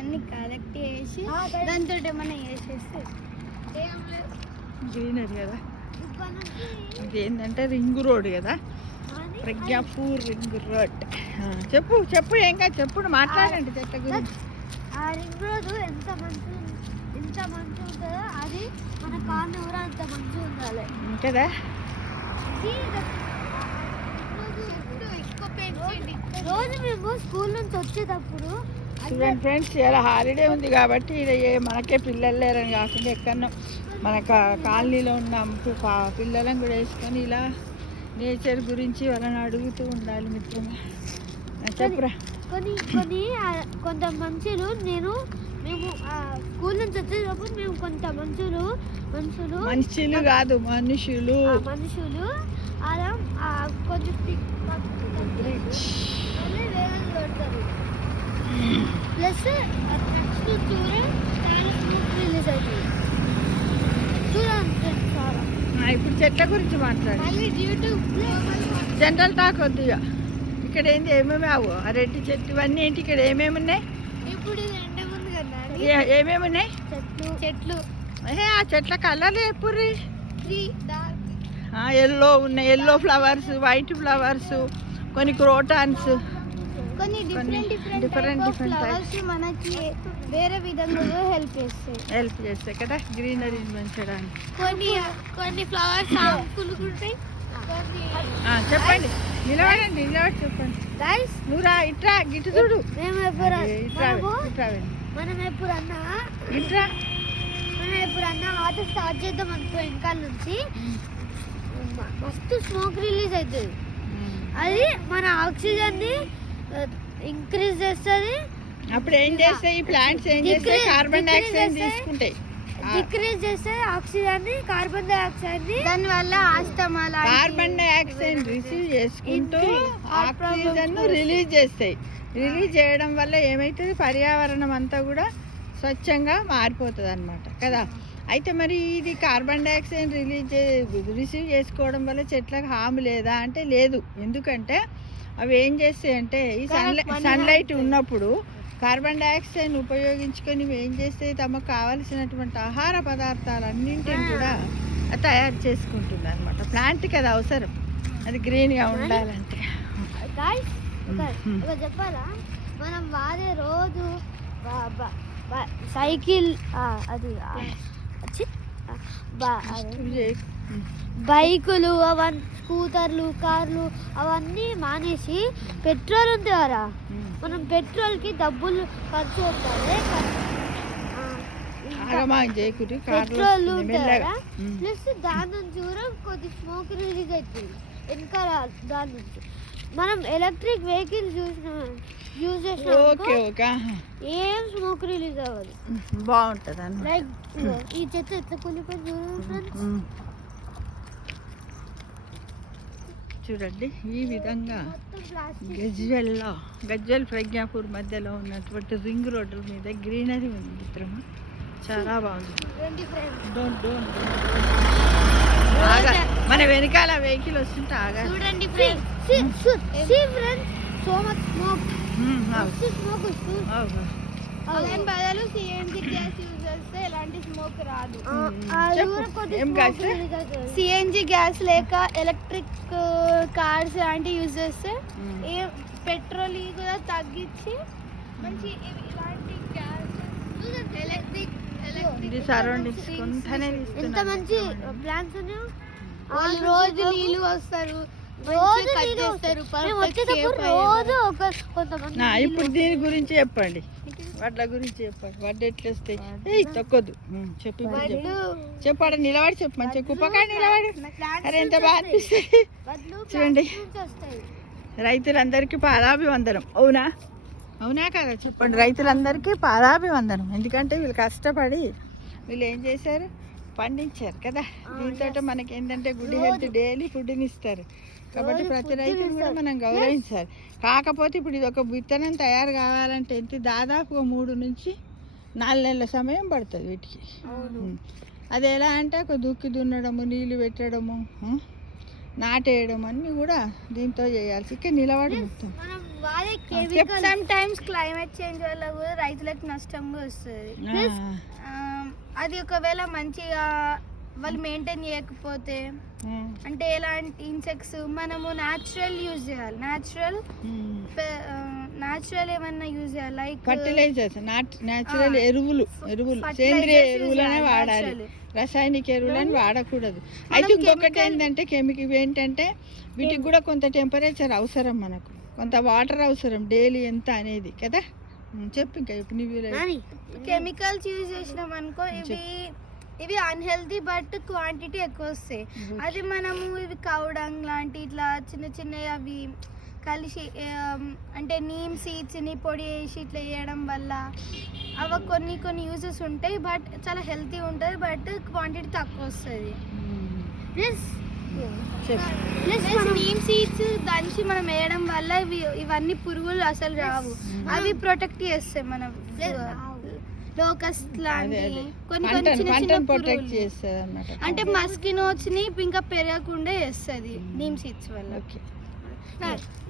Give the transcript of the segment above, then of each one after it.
అన్ని కలెక్ట్ చేసి దాంతో ఏమన్నా చేసేస్తే గ్రీనరీ కదా. ఇది ఏంటంటే రింగ్ రోడ్ కదా, ప్రజ్ఞాపూర్ రింగ్ రోడ్. చెప్పు చెప్పు ఏం కాదు, చెప్పుడు మాట్లాడండి చెట్ల గురించి. ఆ రింగ్ రోడ్ ఎంత మంచిగా ఉంటుందో అది మన కాళ్ళు కూడా అంత మంచిగా ఉండాలి కదా. రోజు మేము స్కూల్ నుంచి వచ్చేటప్పుడు చూడండి ఫ్రెండ్స్, ఇలా హాలిడే ఉంది కాబట్టి మనకే పిల్లలు లేరని కాకుండా ఎక్కడో మన కాలనీలో ఉన్న పిల్లలను కూడా వేసుకొని ఇలా నేచర్ గురించి వాళ్ళని అడుగుతూ ఉండాలి మిత్రమా. చెప్పురా. కొంత మనుషులు మేము స్కూల్ నుంచి వచ్చేటప్పుడు మేము కొంత మనుషులు కాదు మనుషులు అలా కొంచెం పెడతారు. ప్లస్ రిలీజ్ అవుతుంది. ఇప్పుడు చెట్ల గురించి మాట్లాడాలి. జనరల్ టాక్ వద్దు. ఇక్కడ ఏంటి ఏమేమి అవు అరటి చెట్టు ఇవన్నీ ఏంటి, ఇక్కడ ఏమేమి ఉన్నాయి? ఇప్పుడు ఏమేమి ఉన్నాయి? చెట్లు ఆ చెట్ల కలర్లు ఎప్పుడు ఎల్లో ఉన్నాయి, ఎల్లో ఫ్లవర్స్, వైట్ ఫ్లవర్స్, కొన్ని క్రోటాన్స్, కొన్ని డిఫరెంట్ ఫ్లవర్స్ మనకి వేరే విధంగా హెల్ప్ చేస్తాయి కదా గ్రీనరీ పెంచడానికి. కొన్ని ఫ్లవర్స్ చెప్పండి, నిలబడి చెప్పండి. నువ్వు రా, ఇట్రా, గిట్టు చూడు. మనం ఎప్పుడన్నా ఆట స్టార్ట్ చేద్దాం అనుకో, వెనకాల నుంచి మస్తు స్మోక్ రిలీజ్ అవుతుంది. అది మన ఆక్సిజన్ ని ఇంక్రీజ్ చేస్తుంది. అప్పుడు ఏం చేస్తాయి ఈ ప్లాంట్స్? ఏం చేస్తాయి? కార్బన్ డైఆక్సైడ్ తీసుకుంటాయి, డిక్రీజ్ చేస్తే ఆక్సిజన్ ని, కార్బన్ డైఆక్సైడ్ ని, దాని వల్ల ఆస్తమా కార్బన్ డైఆక్సైడ్ రిసీవ్ చేసుకుంటూ ఆక్సిజన్ రిలీజ్ చేస్తాయి. రిలీజ్ చేయడం వల్ల ఏమవుతుంది, పర్యావరణం అంతా కూడా స్వచ్ఛంగా మారిపోతుంది అన్నమాట కదా. అయితే మరి ఇది కార్బన్ డైఆక్సైడ్ రిసీవ్ చేసుకోవడం వల్ల చెట్లకు హామ్ లేదా అంటే లేదు. ఎందుకంటే అవి ఏం చేస్తాయి అంటే ఈ సన్లైట్ ఉన్నప్పుడు కార్బన్ డైఆక్సైడ్ ఉపయోగించుకొని ఏం చేస్తే తమకు కావలసినటువంటి ఆహార పదార్థాలన్నింటిని కూడా తయారు చేసుకుంటుంది అనమాట. ప్లాంట్ కదా అవసరం, అది గ్రీన్గా ఉండాలంటే. చెప్పాలా, మనం వాడే రోజు సైకిల్, అది బైకులు, అవన్నీ స్కూటర్లు, కార్లు అవన్నీ మానేసి పెట్రోల్ ఉంది కదా, మనం పెట్రోల్కి డబ్బులు ఖర్చు అవుతుంది. పెట్రోల్ ఉంటుంది కదా, ప్లస్ దాని నుంచి కూడా కొద్ది స్మోక్ రిలీజ్ అవుతుంది ఇంకా. దాని నుంచి మనం ఎలక్ట్రిక్ వెహికల్స్ యూజ్ చేసినా ఏం స్మోక్ రిలీజ్ అవ్వదు, బాగుంటుంది. లైక్ ఈ చెత్త ఎట్లా కొన్ని చూడండి. ఈ విధంగా గజ్వెల్ ప్రజ్ఞాపూర్ మధ్యలో ఉన్నటువంటి రింగ్ రోడ్డు మీద గ్రీనరీ ఉంది మిత్రమా, చాలా బాగుంది. మన వెనకాల వెహికల్ వస్తుంటే ఆగా చూడండి. సో మచ్ స్మోక్ బదులు సిఎన్జి గ్యాస్ యూజ్ చేస్తే ఎలాంటి స్మోక్ రాదు. సిఎన్జి గ్యాస్ లేక ఎలక్ట్రిక్ కార్స్ లాంటివి యూజ్ చేస్తే పెట్రోల్ కూడా తగ్గించి మంచి ఇలాంటి గ్యాస్ ఎలక్ట్రిక్ ఎంత మంచి ప్లాన్స్ ఉన్నాయో. వాళ్ళు రోజు నీళ్ళు వస్తారు, ఇప్పుడు దీని గురించి చెప్పండి, వడ్ల గురించి చెప్పండి. వడ్లు ఎట్లా వస్తాయి? తొక్కదు, చెప్పాడు. నిలబడి చెప్పు, మంచిగా కుప్పకాయ నిలబడి. అరే ఎంత బాగా అనిపిస్తుంది చూడండి. రైతులందరికీ పాదాభివందనం. అవునా కదా చెప్పండి. రైతులందరికీ పాదాభివందనం. ఎందుకంటే వీళ్ళు కష్టపడి వీళ్ళు ఏం చేశారు, పండించారు కదా. దీంతో మనకి ఏంటంటే గుడ్ హెల్త్, డైలీ ఫుడ్ని ఇస్తారు. కాబట్టి ప్రతి రైతుని కూడా మనం గౌరవించాలి. కాకపోతే ఇప్పుడు ఇది ఒక విత్తనం తయారు కావాలంటే దాదాపు 3 నుంచి 4 నెలల సమయం పడుతుంది వీటికి. అది ఎలా అంటే ఒక దుక్కి దున్నడము, నీళ్లు పెట్టడము, నాటేయడం అన్నీ కూడా దీంతో చేయాల్సి ఇక్కడ నిలబడి మొత్తం మనం వాడే సమ్ టైమ్స్ క్లైమేట్ చేంజ్ వల్ల కూడా రైతులకు నష్టం వస్తుంది. అది ఒకవేళ మంచిగా వాళ్ళు మెయింటైన్ చేయకపోతే అంటే ఎలాంటి ఇన్సెక్ట్స్ మనము న్యాచురల్ యూజ్ చేయాలి. న్యాచురల్ ఏమన్నా యూజ్ చేయాలి, లైక్ ఫర్టిలైజర్స్, న్యాచురల్ ఎరువులు సేంద్రియ ఎరువులనే వాడాలి, రసాయనిక ఎరువులని వాడకూడదు. అయితే ఇంకొకటి ఏంటంటే ఇవి ఏంటంటే వీటికి కూడా కొంత టెంపరేచర్ అవసరం, మనకు కొంత వాటర్ అవసరం డైలీ ఎంత అనేది కదా. చెప్పు ఇంకా ఇప్పుడు కెమికల్స్ యూజ్ చేసినాం అనుకో ఇవి అన్హెల్తీ బట్ క్వాంటిటీ ఎక్కువ వస్తాయి. అది మనము ఇవి కౌడంగ్ లాంటి ఇట్లా చిన్న చిన్నవి అవి కలిసి అంటే నీమ్ సీడ్స్ని పొడి వేసి ఇట్లా వేయడం వల్ల అవి కొన్ని యూజెస్ ఉంటాయి. బట్ చాలా హెల్తీ ఉంటుంది, బట్ క్వాంటిటీ తక్కువ వస్తుంది. ప్లస్ నీమ్ సీడ్స్ దంచి మనం వేయడం వల్ల ఇవన్నీ పురుగులు అసలు రావు, అవి ప్రొటెక్ట్ చేస్తాయి. మనం లోకస్ట్ లాంటి కొన్ని చిన్న చిన్న పురుగులు అంటే మస్కినోస్ ని ఇంకా పెరగకుండా చేస్తుంది నీమ్ సీడ్స్ వల్ల.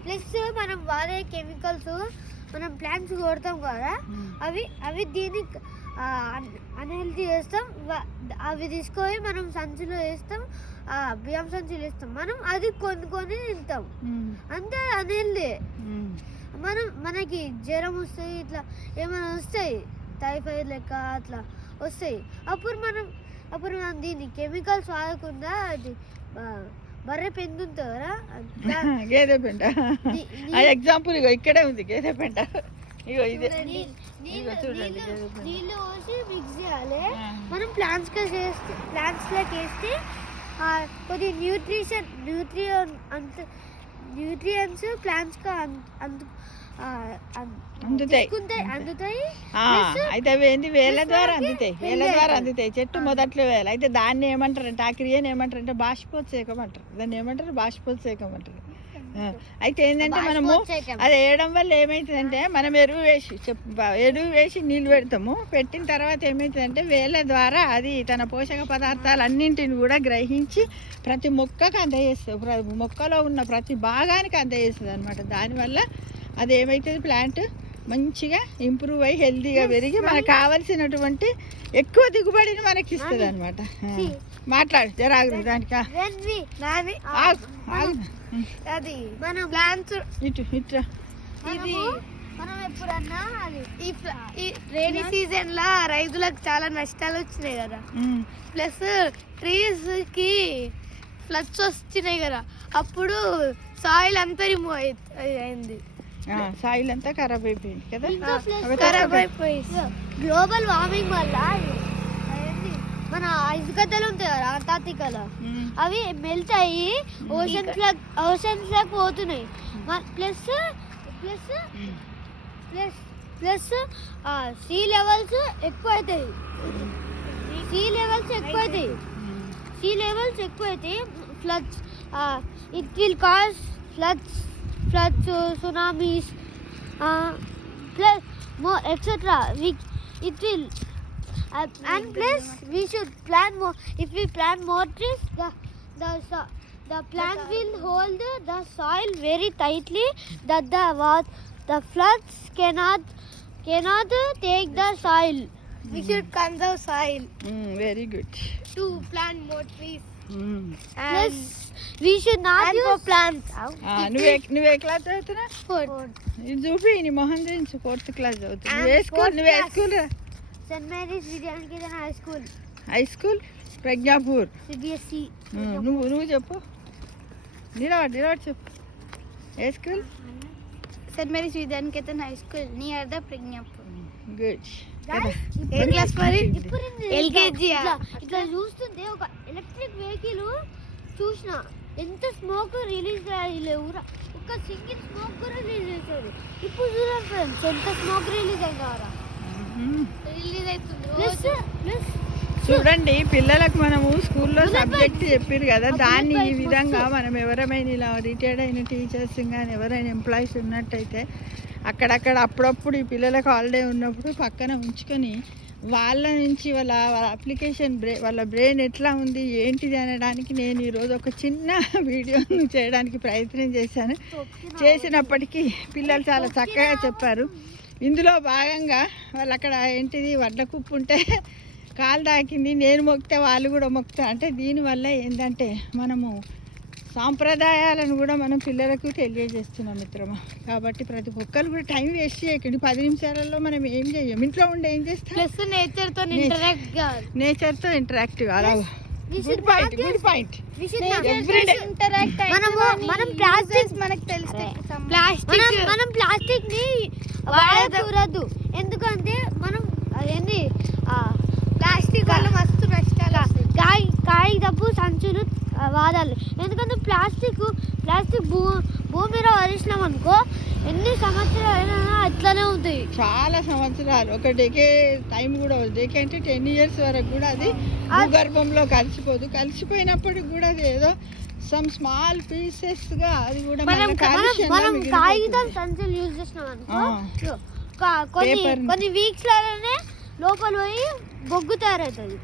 ప్లస్ మనం వాడే కెమికల్స్ మనం ప్లాంట్స్ కొడతాం కదా, అవి దీనికి అన్హెల్తీ చేస్తాం. అవి తీసుకొని మనం సంచులో వేస్తాం, బియ్యం సంచులు వేస్తాం, మనం అది కొని తింటాం, అంతే అన్హెల్తీ. మనకి జ్వరం వస్తాయి, ఇట్లా ఏమైనా వస్తాయి, టైఫాయిడ్ లెక్క అట్లా వస్తాయి. అప్పుడు మనం దీన్ని కెమికల్స్ వాడకుండా అది బర్రె పెండు ఉంటుంది కదా, గేదె పెంట ఎగ్జాంపుల్ ఇగో ఇక్కడే ఉంది గేదె పెంట. ఇగో ఇది నీళ్ళు పోసి మిక్స్ చేయాలి. మనం ప్లాంట్స్ లోకి వేస్తే కొద్ది న్యూట్రియన్స్ ప్లాంట్స్ అందుతాయి. అయితే అవి ఏంది వేళ్ళ ద్వారా అందుతాయి, చెట్టు మొదట్లో వేయాలి. అయితే దాన్ని ఏమంటారంటే ఆ క్రియను ఏమంటారంటే బాష్పోత్సేకం అంటారు. దాన్ని ఏమంటారు బాష్పోత్సేకం అంటారు. అయితే ఏంటంటే మనము అది వేయడం వల్ల ఏమవుతుందంటే మనం ఎరువు వేసి నీళ్ళు పెడతాము. పెట్టిన తర్వాత ఏమవుతుందంటే వేళ్ళ ద్వారా అది తన పోషక పదార్థాలు అన్నింటిని కూడా గ్రహించి ప్రతి మొక్కకు అందజేస్తుంది, మొక్కలో ఉన్న ప్రతి భాగానికి అందజేస్తుంది అనమాట. దానివల్ల అది ఏమవుతుంది, ప్లాంట్ మంచిగా ఇంప్రూవ్ అయ్యి హెల్తీగా పెరిగి మనకు కావలసినటువంటి ఎక్కువ దిగుబడిని మనకి ఇస్తుంది అనమాట. మాట్లాడు జరాగు దానికి అది మన ప్లాంట్స్ ఇటు ఇది మనం ఎప్పుడన్నా ఈ రైనీ సీజన్ లా రైతులకు చాలా నష్టాలు వచ్చినాయి కదా, ప్లస్ ట్రీస్ కి ఫ్లడ్స్ వచ్చినాయి కదా, అప్పుడు సాయిల్ అంతా రిమూవ్ అయింది, సాయిల్ అంతా ఖరాబ్ అయిపోయింది కదా. ఖరాబ్ అయిపోయి గ్లోబల్ వార్మింగ్ వల్ల మన ఐస్ గడ్డలు ఉంటాయి కదా అంటార్టికాలో, అవి మెల్ట్ అయ్యి ఓషన్స్ లాగా పోతున్నాయి. ప్లస్ సీ లెవెల్స్ ఎక్కువ అవుతాయి. సీ లెవెల్స్ ఎక్కువైతే floods, it will cause floods, tsunamis, plus more etc. It will and plus we should plant more. If we plant more trees, the plant will hold the soil very tightly that the floods cannot take the soil. We should conserve soil. Very good. To plant more trees. Plus we should not use plants. నువ్వే class చదువుతున్నా? ఇది చూపి నీ మొహం చూపించు. 4th class చదువుతున్నా. నువ్వే school రా? Saint Mary's Vidyaniketan high school Pragnapur CBSE. నువ్వు చెప్పు, నిలబడి చెప్పు. ఏ school? Saint Mary's Vidyaniketan high school near the Pragnapur. Good. ఏ క్లాస్ మరి? LKG. ఇట్లా చూస్తుంటే ఒక ఎలక్ట్రిక్ వెహికల్ చూసిన ఎంత స్మోక్ రిలీజ్ అయ్యేవురా, ఒక సింగిల్ స్మోక్ కూడా రిలీజ్ అవుతుంది. ఇప్పుడు చూడండి ఫ్రెండ్స్ ఎంత స్మోక్ రిలీజ్ అవుతుంది. చూడండి పిల్లలకు మనము స్కూల్లో సబ్జెక్ట్ చెప్పారు కదా, దాన్ని ఈ విధంగా మనం ఎవరైనా ఇలా రిటైర్డ్ అయిన టీచర్స్ కానీ ఎవరైనా ఎంప్లాయీస్ ఉన్నట్టయితే అక్కడక్కడ అప్పుడప్పుడు ఈ పిల్లలకు హాలిడే ఉన్నప్పుడు పక్కన ఉంచుకొని వాళ్ళ నుంచి వాళ్ళ అప్లికేషన్ వాళ్ళ బ్రెయిన్ ఎట్లా ఉంది ఏంటిది అనడానికి నేను ఈరోజు ఒక చిన్న వీడియోను చేయడానికి ప్రయత్నం చేసినప్పటికీ పిల్లలు చాలా చక్కగా చెప్పారు. ఇందులో భాగంగా వాళ్ళు అక్కడ ఏంటిది వడ్ల కుప్పు ఉంటే కాలు తాకింది, నేను మొక్కితే వాళ్ళు కూడా మొక్కుతా అంటే దీనివల్ల ఏంటంటే మనము సాంప్రదాయాలను కూడా మనం పిల్లలకు తెలియజేస్తున్నాం మిత్రమా. కాబట్టి ప్రతి ఒక్కరు కూడా టైం వేస్ట్ చేయకండి. 10 నిమిషాలలో మనం ఏం చేయం, ఇంట్లో ఉండి ఏం చేస్తాం, నేచర్తో ఇంటరాక్టివ్. అలా గుడ్ పాయింట్. మనం ప్లాస్టిక్ ని వాడకూడదు, ఎందుకంటే మనం అదేంటి ప్లాస్టిక్ వల్ల మస్తు నష్టాలు. కాగితపు సంచులు వాడాలి, ఎందుకంటే ప్లాస్టిక్ భూమి మీద వదిలినాం అనుకో ఎన్ని సంవత్సరాలు అట్లనే ఉంటాయి, చాలా సంవత్సరాలు. ఒక డేకే టైం కూడా, డేకే అంటే 10 years వరకు కూడా అది భూగర్భంలో కలిసిపోదు. కలిసిపోయినప్పటికి కూడా అది ఏదో సమ్ స్మాల్ పీసెస్ గా అది కూడా మనం కాగితం సంచులు యూజ్ చేసినాం అనుకో కొన్ని వీక్స్ లోనే లోపల పోయి బొగ్గు తయారవుతుంది.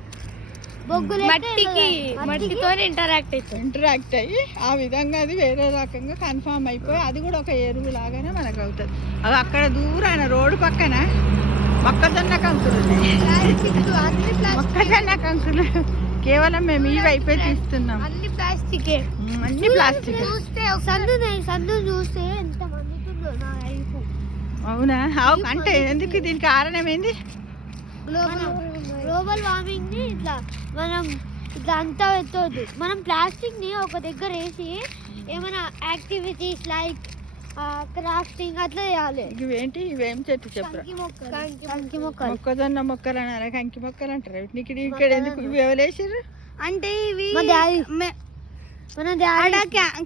మట్టితో ఇంటరాక్ట్ అయ్యి ఆ విధంగా అది వేరే రకంగా కన్ఫామ్ అయిపోయి అది కూడా ఒక ఎరువు లాగానే మనకు అవుతుంది. అది అక్కడ దూరాన రోడ్డు పక్కన మొక్కజొన్న కంకులు ఉన్నాయి. మొక్కజొన్న కంకులు కేవలం మేము ఈ వైపే తీస్తున్నాం. అన్ని ప్లాస్టికే, అన్ని ప్లాస్టిక్. సందు చూస్తే ఎంత మండుతుందో నా వైపు. అవునా? అంటే ఎందుకు, దీనికి కారణం ఏంది? గ్లోబల్ వార్మింగ్ ని మనం ఇట్లా అంతా పెట్టొద్దు. మనం ప్లాస్టిక్ ని ఒక దగ్గర వేసి ఏమైనా యాక్టివిటీస్ లైక్ క్రాఫ్టింగ్ అట్లా చేయాలి. ఇవేం చెట్టు చెప్పరా? కంకి మొక్కలు. మొక్కజొన్న మొక్కలు అన్నారా, కంకి మొక్కలు అంటారు. ఇక్కడ ఎందుకు ఇవి ఎవరేసారు అంటే ఇవి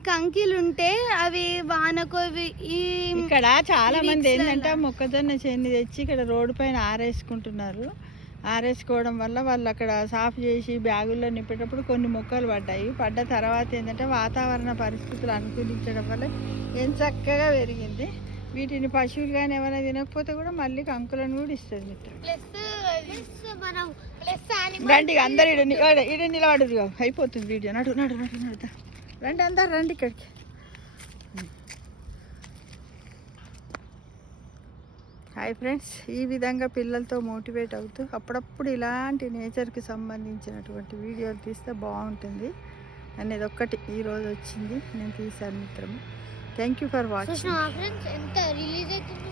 కంకిలు ఉంటే అవి వానకు ఇక్కడ చాలా మంది ఏంటంటే మొక్కజొన్న చేని తెచ్చి ఇక్కడ రోడ్డు పైన ఆరేసుకుంటున్నారు. ఆరేసుకోవడం వల్ల వాళ్ళు అక్కడ సాఫ్ చేసి బ్యాగుల్లో నింపేటప్పుడు కొన్ని మొక్కలు పడ్డ తర్వాత ఏంటంటే వాతావరణ పరిస్థితులు అనుకూలించడం వల్ల ఏం చక్కగా పెరిగింది. వీటిని పశువులు కానీ ఎవరైనా తినకపోతే కూడా మళ్ళీ కంకులను కూడా ఇస్తుంది రండి అందరు ఇడ నిలబడదు, అయిపోతుంది వీడియో. నడుదా రండి అందరు రండి ఇక్కడికి. హాయ్ ఫ్రెండ్స్, ఈ విధంగా పిల్లలతో మోటివేట్ అవుతూ అప్పుడప్పుడు ఇలాంటి నేచర్కి సంబంధించినటువంటి వీడియోలు తీస్తే బాగుంటుంది అనేది ఒక్కటి ఈరోజు వచ్చింది, నేను తీశాను మిత్రము. Thank you for watching. ఎంత రిలీజ్ అవుతుంది.